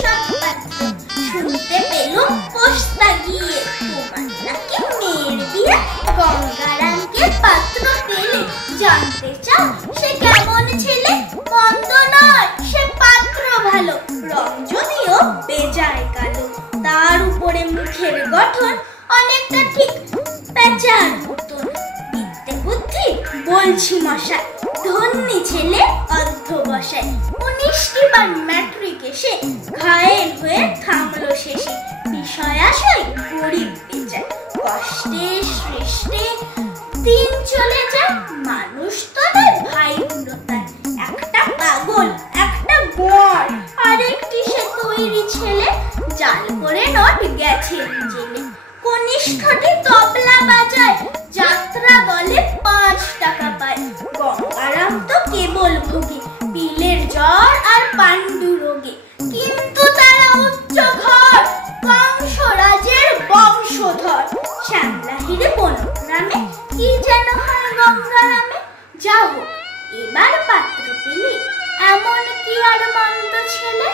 সব পাত্র শুনতে পেলুম পোস্তা গিয়ে তোমার নাকি মেয়ের বিয়ে। গঙ্গারামকে পাত্র পেলে জানতে চাও সে কেমন ছেলে? মন্দ নয় সে পাত্র ভালো, রং যদিও বেজায় কালো। তার উপরে মুখের গঠন অনেকটা ঠিক পেঁচার মতন। বিদ্যে বুদ্ধি বলছি মশাই, ধন্যী ছেলে অধ্যবসায়। 19টি বার ম্যাট্রিক এসে ঘায়েল হয়ে থামলো শেষে। বিষয় আশয় গরিব বেচায়, কষ্টে সৃষ্টে দিন চলে যায়। মানুষ তো নয় ভাই হলো তার, একটা পাগল একটা বর, আরেকটি সে তৈরি ছেলে। জাল করে নোট গেছে জেলে, কনিষ্ঠটি তবলা বাজায়, যাত্রা দলে 5 টাকা পায়। গঙ্গারাম তো কেবল ভোগে পিলের জ্বর আর পাণ্ডু রোগে। কিন্তু তারা উচ্চ ঘর, কংসরাজের বংশধর। শ্যামলাহিরে বনগ্রামে কি যেন হয় গঙ্গারামে। যা হোক এবার পাত্র পেলে, এমন কি আর মন্দ ছেলে।